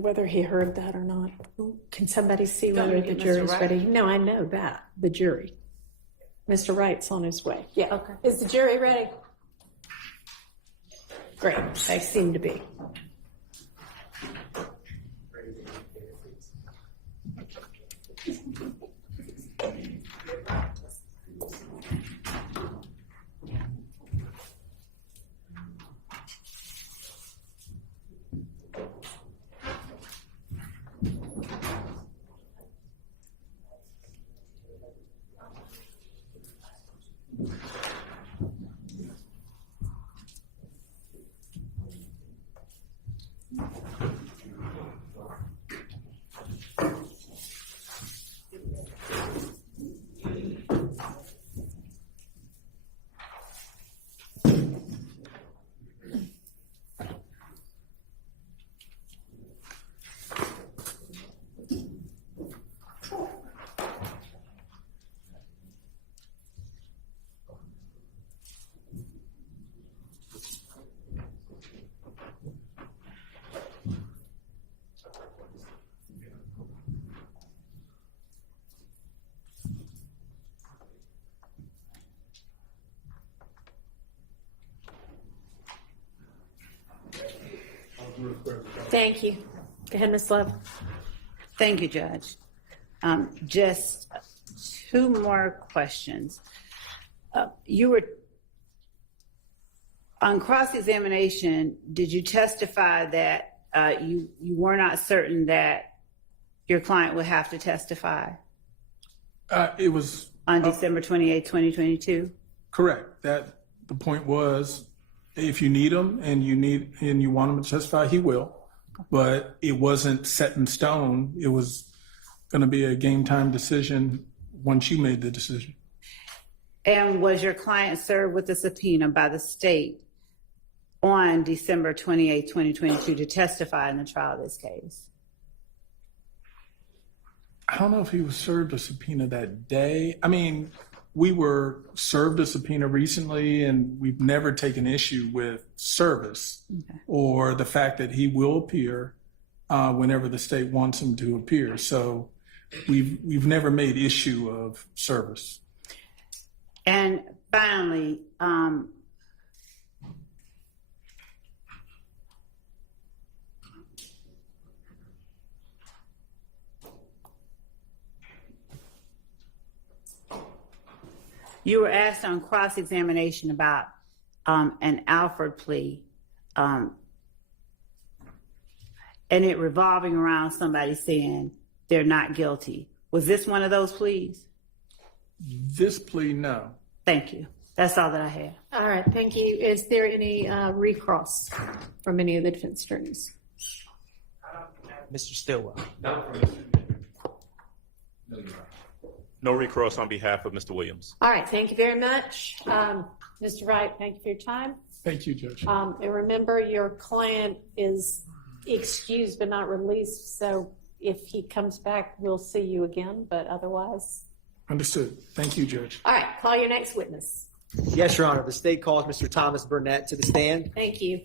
know whether he heard that or not. Can somebody see Don't whether you the get Mr. jury's Wright? ready? No, I know that, the jury. Mr. Wright's on his way. Yeah. Okay. Is the jury ready? Great, they seem to be. Thank you. Go ahead, Ms. Love. Thank you, Judge. Just two more questions. You were on cross-examination. Did you testify that you were not certain that your client would have to testify It was on December 28, 2022? correct. That the point was, if you need him and you want him to testify, he will. But it wasn't set in stone. It was going to be a game time decision once you made the decision. And was your client served with a subpoena by the state on December 28, 2022 to testify in the trial of this case? I don't know if he was served a subpoena that day. I mean, we were served a subpoena recently, and we've never taken issue with service or the fact that he will appear whenever the state wants him to appear. So we've never made issue of service. And finally, you were asked on cross-examination about an Alford plea, and it revolving around somebody saying they're not guilty. Was this one of those pleas? This plea, no. Thank you. That's all that I have. All right, thank you. Is there any recross from any of the defense attorneys? Mr. Stillwell. No recross on behalf of Mr. Williams. All right, thank you very much. Mr. Wright, thank you for your time. Thank you, Judge. And remember, your client is excused but not released, so if he comes back, we'll see you again, but otherwise. Understood. Thank you, Judge. All right, call your next witness. Yes, Your Honor. The state calls Mr. Thomas Burnett to the stand. Thank you.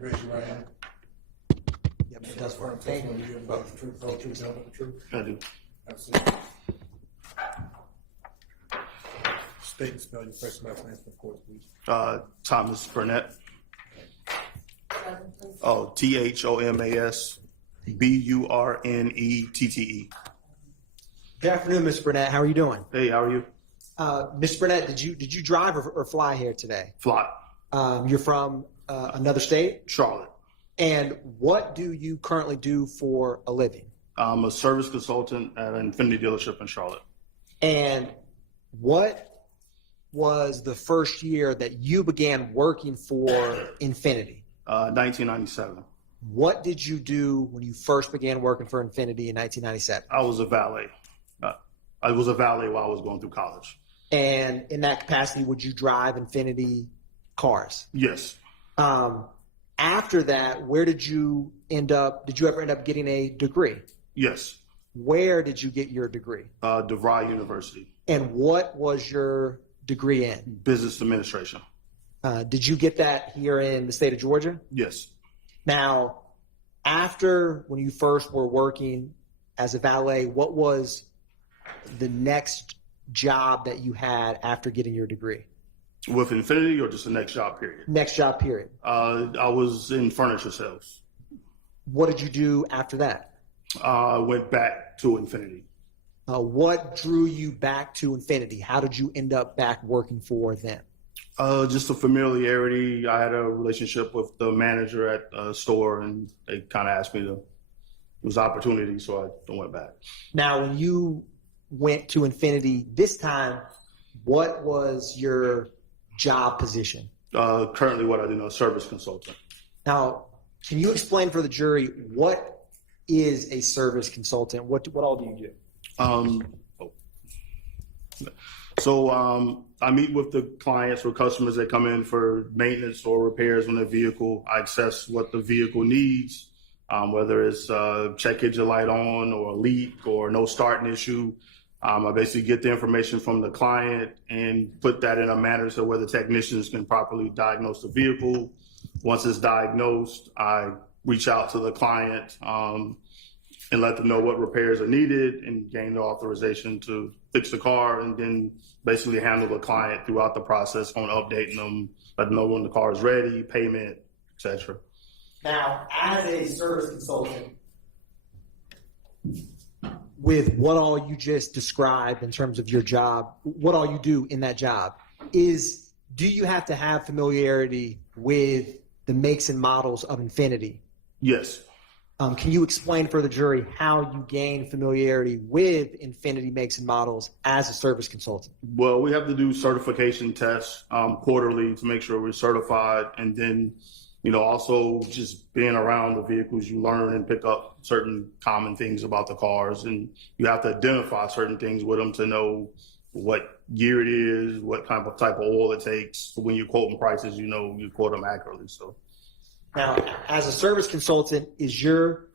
Raise your right hand. Yep, it does work. Tell me you about the truth, whole truth, nothing but the truth. I do. Absolutely. State and spell your first and last name for the court, please. Thomas Burnett. Oh, THOMAS BURNETTE. Good afternoon, Mr. Burnett. How are you doing? Hey, how are you? Mr. Burnett, did you drive or fly here today? Fly. You're from another state? Charlotte. And what do you currently do for a living? I'm a service consultant at an Infiniti dealership in Charlotte. And what was the first year that you began working for Infiniti? 1997. What did you do when you first began working for Infiniti in 1997? I was a valet. I was a valet while I was going through college. And in that capacity, would you drive Infiniti cars? Yes. After that, where did you end up? Did you ever end up getting a degree? Yes. Where did you get your degree? DeVry University. And what was your degree in? Business administration. Did you get that here in the state of Georgia? Yes. Now, after when you first were working as a valet, what was the next job that you had after getting your degree? With Infiniti or just the next job period? Next job period. I was in furniture sales. What did you do after that? I went back to Infiniti. What drew you back to Infiniti? How did you end up back working for them? Just a familiarity. I had a relationship with the manager at a store, and they kind of asked me to. It was an opportunity, so I went back. Now, when you went to Infiniti this time, what was your job position? Currently, what I do, a service consultant. Now, can you explain for the jury what is a service consultant? What all do you do? I meet with the clients or customers that come in for maintenance or repairs on their vehicle. I assess what the vehicle needs, whether it's check engine light on or a leak or no starting issue. I basically get the information from the client and put that in a manner so where the technicians can properly diagnose the vehicle. Once it's diagnosed, I reach out to the client and let them know what repairs are needed and gain the authorization to fix the car, and then basically handle the client throughout the process on updating them, let them know when the car is ready, payment, etc. Now, as a service consultant, with what all you just described in terms of your job, what all you do in that job, do you have to have familiarity with the makes and models of Infiniti? Yes. Can you explain for the jury how you gain familiarity with Infiniti makes and models as a service consultant? Well, we have to do certification tests quarterly to make sure we're certified. And then, also just being around the vehicles, you learn and pick up certain common things about the cars. And you have to identify certain things with them to know what year it is, what type of oil it takes. So when you're quoting prices, you quote them accurately. So. Now, as a service consultant, is your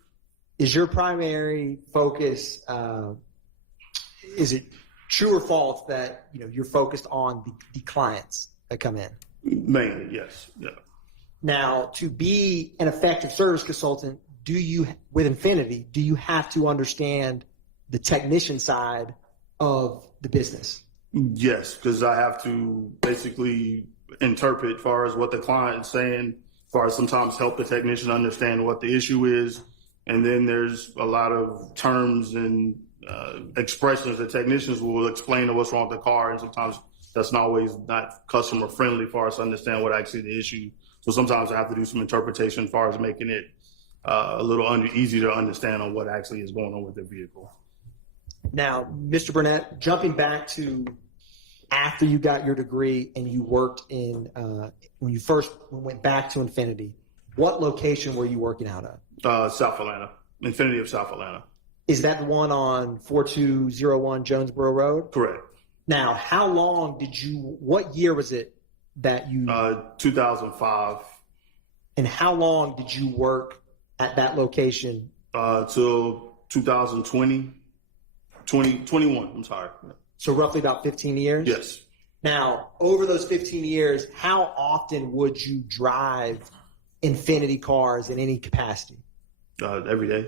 primary focus? Is it true or false that you're focused on the clients that come in? Mainly, yes. Yeah. Now, to be an effective service consultant, with Infiniti, do you have to understand the technician side of the business? Yes, because I have to basically interpret as far as what the client is saying. As far as sometimes help the technician understand what the issue is. And then there's a lot of terms and expressions that technicians will explain to what's wrong with the car. And sometimes that's not customer friendly for us to understand what actually the issue. So sometimes I have to do some interpretation as far as making it a little easy to understand on what actually is going on with the vehicle. Now, Mr. Burnett, jumping back to after you got your degree and you worked in, when you first went back to Infiniti, what location were you working out of? South Atlanta, Infiniti of South Atlanta. Is that the one on 4201 Jonesboro Road? Correct. Now, what year was it that you? 2005. And how long did you work at that location? Till 2020, 2021, I'm sorry. So roughly about 15 years? Yes. Now, over those 15 years, how often would you drive Infiniti cars in any capacity? Every day.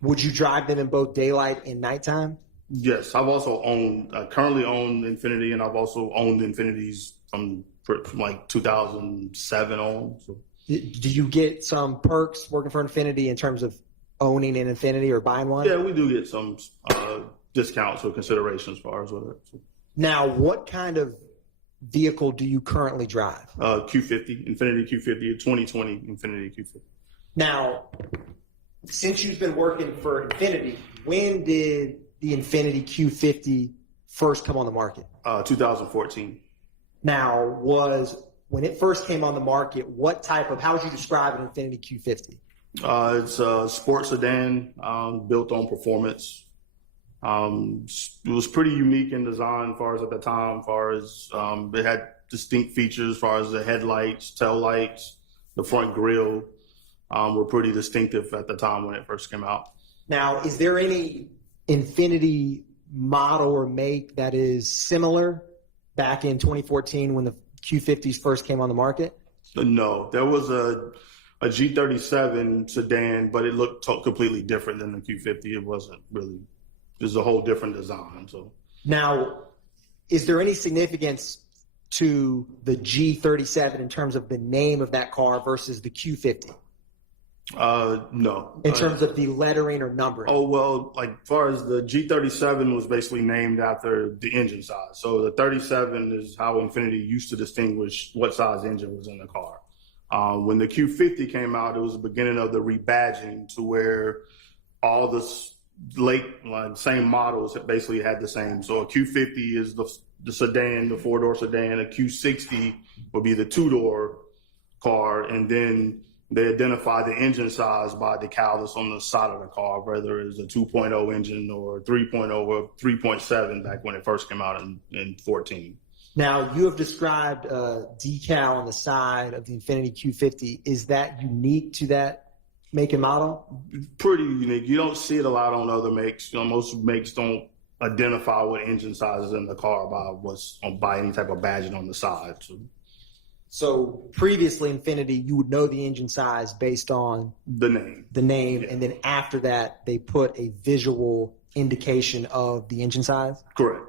Would you drive them in both daylight and nighttime? Yes. I've also currently own Infiniti, and I've also owned Infinitis from like 2007 on. So. Do you get some perks working for Infiniti in terms of owning an Infiniti or buying one? Yeah, we do get some discounts or considerations as far as whether. Now, what kind of vehicle do you currently drive? Q50, Infiniti Q50, 2020 Infiniti Q50. Now, since you've been working for Infinity, when did the Infinity Q50 first come on the market? 2014. Now, when it first came on the market, how would you describe an Infinity Q50? It's a sports sedan built on performance. It was pretty unique in design, as far as at the time, as far as it had distinct features, as far as the headlights, tail lights, the front grille were pretty distinctive at the time when it first came out. Now, is there any Infinity model or make that is similar back in 2014 when the Q50s first came on the market? No, there was a G37 sedan, but it looked completely different than the Q50. It wasn't really, it was a whole different design. So now, is there any significance to the G37 in terms of the name of that car versus the Q50? No. In terms of the lettering or numbering? Oh, well, like as far as the G37 was basically named after the engine size. So the 37 is how Infinity used to distinguish what size engine was in the car. When the Q50 came out, it was the beginning of the rebadging to where all the same models basically had the same. So a Q50 is the sedan, the 4-door sedan. A Q60 would be the 2-door car, and then they identify the engine size by the decal that's on the side of the car, whether it's a 2.0 engine or 3.0 or 3.7 back when it first came out in 14. Now, you have described a decal on the side of the Infinity Q50. Is that unique to that make and model? Pretty unique. You don't see it a lot on other makes. Most makes don't identify what engine size is in the car by any type of badging on the side. So previously, Infinity, you would know the engine size based on the name. Yeah. And then after that, they put a visual indication of the engine size? Correct.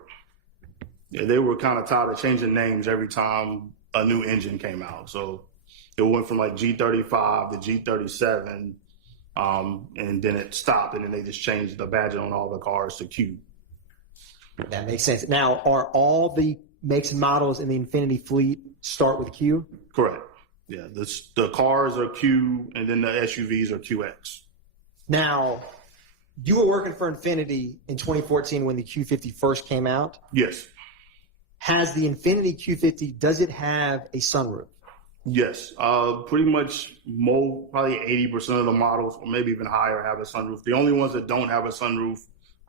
Yeah, they were kind of tired of changing names every time a new engine came out. So it went from like G35 to G37, and then it stopped, and then they just changed the badging on all the cars to Q. That makes sense. Now, are all the makes and models in the Infinity fleet start with Q? Correct. Yeah, the cars are Q, and then the SUVs are QX. Now, you were working for Infinity in 2014 when the Q50 first came out. Yes. Has the Infinity Q50, does it have a sunroof? Yes. Pretty much probably 80% of the models, or maybe even higher, have a sunroof. The only ones that don't have a sunroof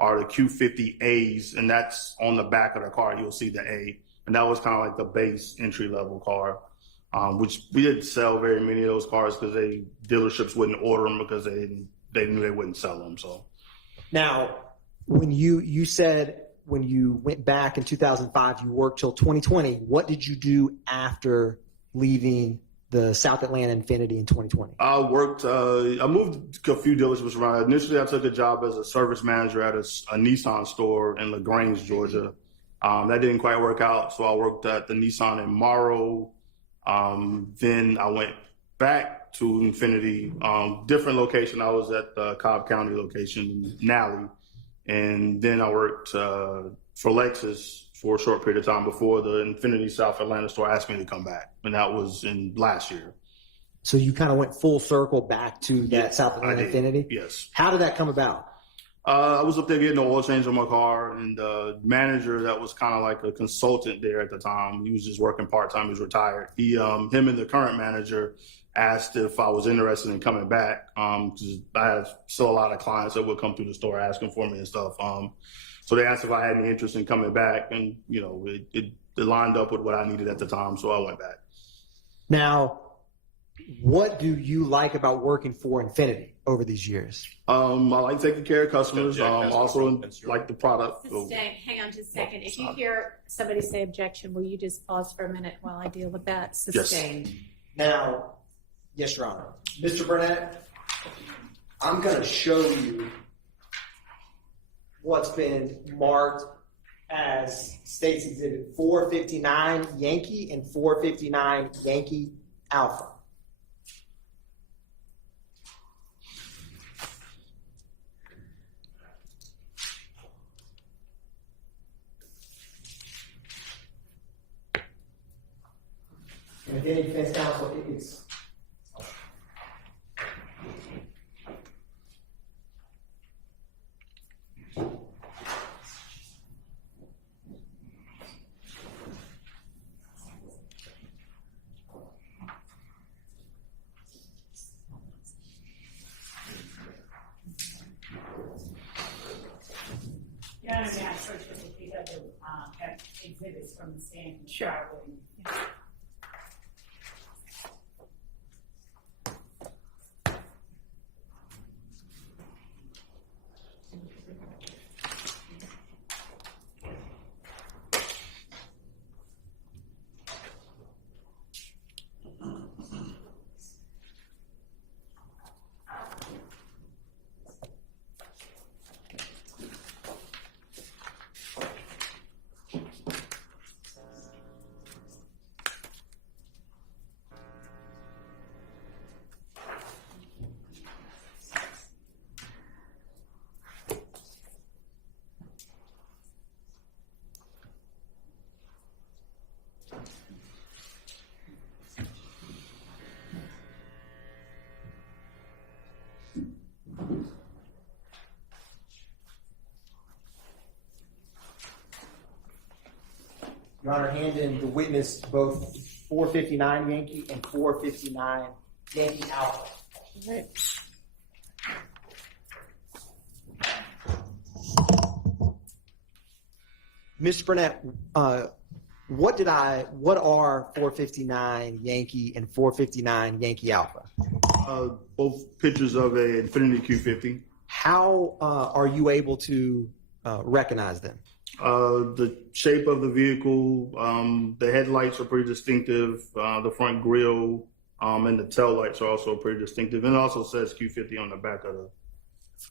are the Q50As, and that's on the back of the car. You'll see the A. And that was kind of like the base entry-level car, which we didn't sell very many of those cars because dealerships wouldn't order them because they knew they wouldn't sell them. So now, when you said when you went back in 2005, you worked till 2020. What did you do after leaving the South Atlanta Infinity in 2020? I moved to a few dealerships around. Initially, I took a job as a service manager at a Nissan store in LaGrange, Georgia. That didn't quite work out, so I worked at the Nissan in Morrow. Then I went back to Infinity, different location. I was at the Cobb County location in Nally. And then I worked for Lexus for a short period of time before the Infinity South Atlanta store asked me to come back. And that was in last year. So you kind of went full circle back to that South Atlanta Infinity? Yes. How did that come about? I was up there getting an oil change on my car, and the manager that was kind of like a consultant there at the time, he was just working part-time, he was retired. Him and the current manager asked if I was interested in coming back, because I had still a lot of clients that would come through the store asking for me and stuff. So they asked if I had any interest in coming back, and it lined up with what I needed at the time, so I went back. Now, what do you like about working for Infinity over these years? I like taking care of customers. Also like the product. Hang on just a second. If you hear somebody say objection, will you just pause for a minute while I deal with that? Sustained. Yes. Now, yes, Your Honor. Mr. Burnett, I'm going to show you what's been marked as State's Exhibit 459 Yankee and 459 Yankee Alpha. And if any defense counsel, Your Honor, hand in the witness both 459 Yankee and 459 Yankee Alpha. Right. Mr. Burnett, what are 459 Yankee and 459 Yankee Alpha? Both pictures of a Infiniti Q50. How are you able to recognize them? The shape of the vehicle, the headlights are pretty distinctive. The front grille and the tail lights are also pretty distinctive. And it also says Q50 on the back of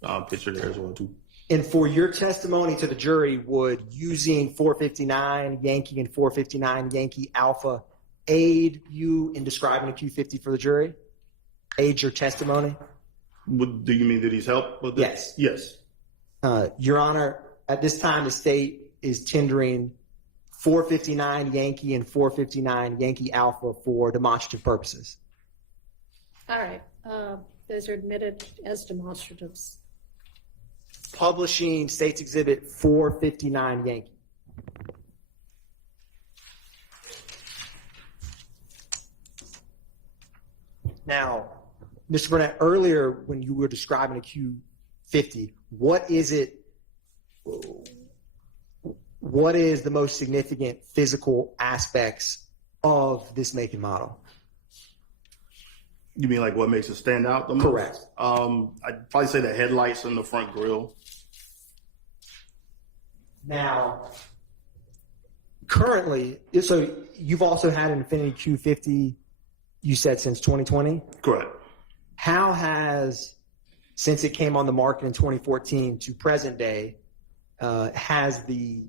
the picture there as well too. And for your testimony to the jury, would using 459 Yankee and 459 Yankee Alpha aid you in describing a Q50 for the jury? Aid your testimony? Do you mean that he's helped with this? Yes. Yes. Your Honor, at this time, the state is tendering 459 Yankee and 459 Yankee Alpha for demonstrative purposes. All right. Those are admitted as demonstratives. Publishing State's Exhibit 459 Yankee. Now, Mr. Burnett, earlier when you were describing a Q50, what is the most significant physical aspects of this make and model? You mean like what makes it stand out the most? Correct. I'd probably say the headlights and the front grille. Now, currently, so you've also had an Infiniti Q50, you said, since 2020? Correct. How has, since it came on the market in 2014 to present day, has the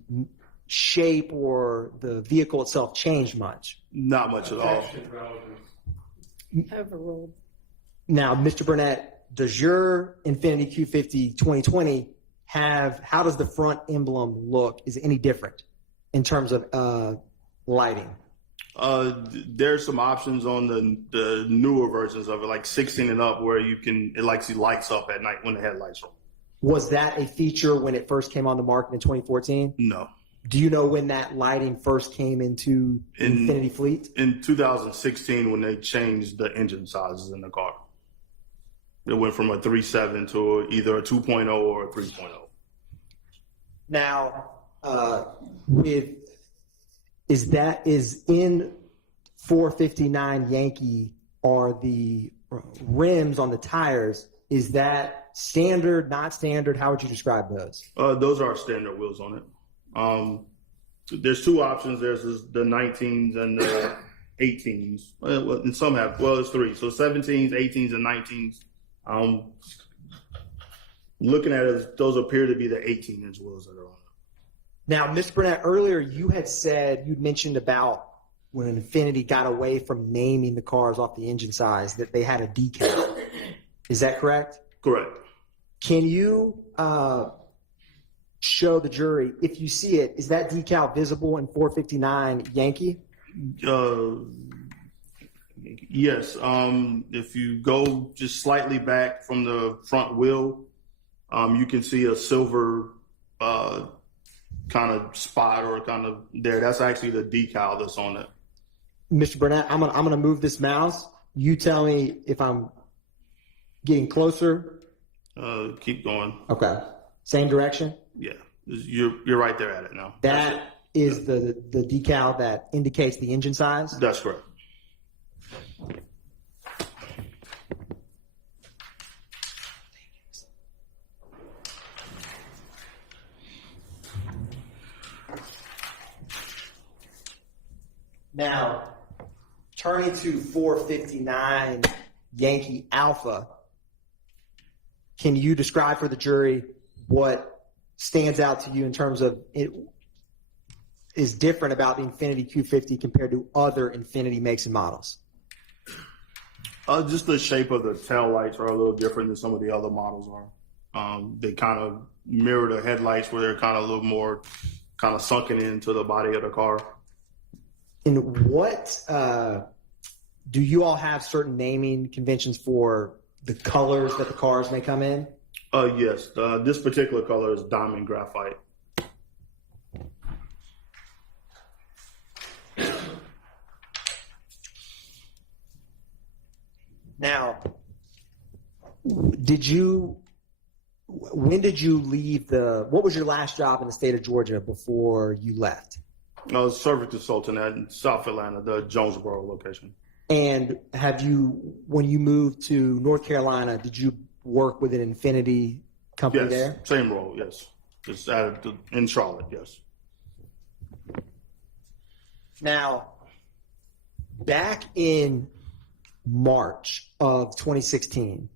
shape or the vehicle itself changed much? Not much at all. Overruled. Now, Mr. Burnett, does your Infiniti Q50 2020 how does the front emblem look? Is it any different in terms of lighting? There's some options on the newer versions of it, like 16 and up, where it lights up at night when the headlights are on. Was that a feature when it first came on the market in 2014? No. Do you know when that lighting first came into Infiniti fleet? In 2016, when they changed the engine sizes in the car. It went from a 3.7 to either a 2.0 or a 3.0. Now, is in 459 Yankee, are the rims on the tires, is that standard, not standard? How would you describe those? Those are standard wheels on it. There's two options. There's the 19s and the 18s. And some have, it's three. So 17s, 18s, and 19s. Looking at it, those appear to be the 18-inch wheels that are on it. Now, Mr. Burnett, earlier you'd mentioned about when an Infiniti got away from naming the cars off the engine size, that they had a decal. Is that correct? Correct. Can you show the jury, if you see it, is that decal visible in 459 Yankee? Yes. If you go just slightly back from the front wheel, you can see a silver kind of spot or kind of there. That's actually the decal that's on it. Mr. Burnett, I'm gonna move this mouse. You tell me if I'm getting closer. Keep going. Okay. Same direction? Yeah. You're right there at it now. That is the decal that indicates the engine size? That's correct. Now, turning to 459 Yankee Alpha, can you describe for the jury what stands out to you in terms of it is different about the Infiniti Q50 compared to other Infiniti makes and models? Just the shape of the tail lights are a little different than some of the other models are. They kind of mirror the headlights where they're kind of a little more kind of sunken into the body of the car. And what do you all have certain naming conventions for the colors that the cars may come in? Yes, this particular color is diamond graphite. Now, when did you leave what was your last job in the state of Georgia before you left? I was service consultant at South Atlanta, the Jonesboro location. And when you moved to North Carolina, did you work with an Infiniti company Yes, there? same role, yes. Just in Charlotte, yes. Now, back in March of 2016,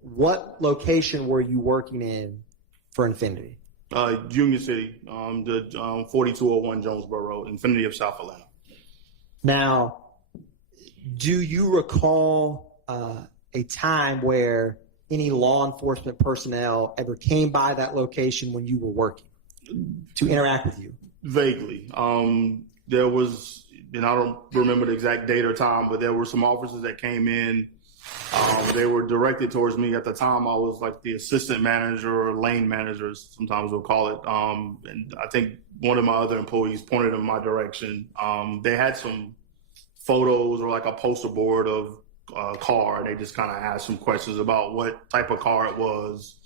what location were you working in for Infiniti? Union City, the 4201 Jonesboro Road, Infiniti of South Atlanta. Now, do you recall a time where any law enforcement personnel ever came by that location when you were working to interact with you? Vaguely. There was, and I don't remember the exact date or time, but there were some officers that came in. They were directed towards me. At the time, I was like the assistant manager or lane manager, sometimes we'll call it. And I think one of my other employees pointed in my direction. They had some photos or like a poster board of a car, and they just kind of asked some questions about what type of car it was.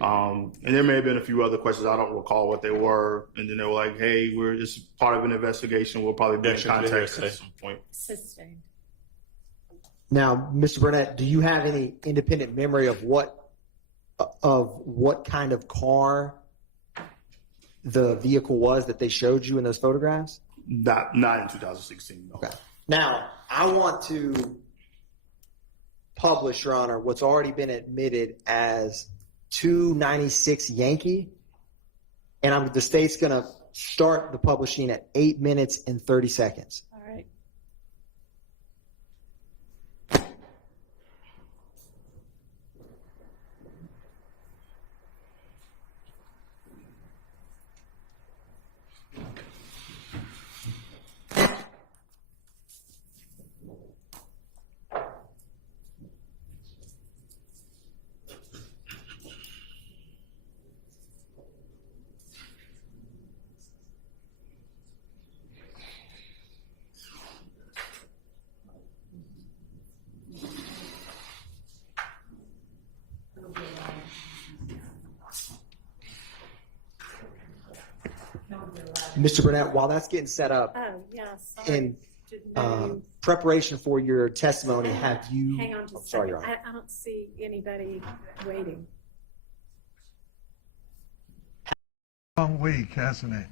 And there may have been a few other questions. I don't recall what they were. And then they were like, hey, this is part of an investigation. We'll probably be in contact at some point. Sustained. Now, Mr. Burnett, do you have any independent memory of what kind of car the vehicle was that they showed you in those photographs? Not in 2016, no. Okay. Now, I want to publish, Your Honor, what's already been admitted as 296 Yankee, and the state's going to start the publishing at 8 minutes and 30 seconds. All right. Mr. Burnett, while that's getting set up, Oh, yeah, sorry. in Didn't know you- preparation for your testimony, have you? Hang on just a Sorry, Your second. Honor. I don't see anybody waiting. Long week, hasn't it?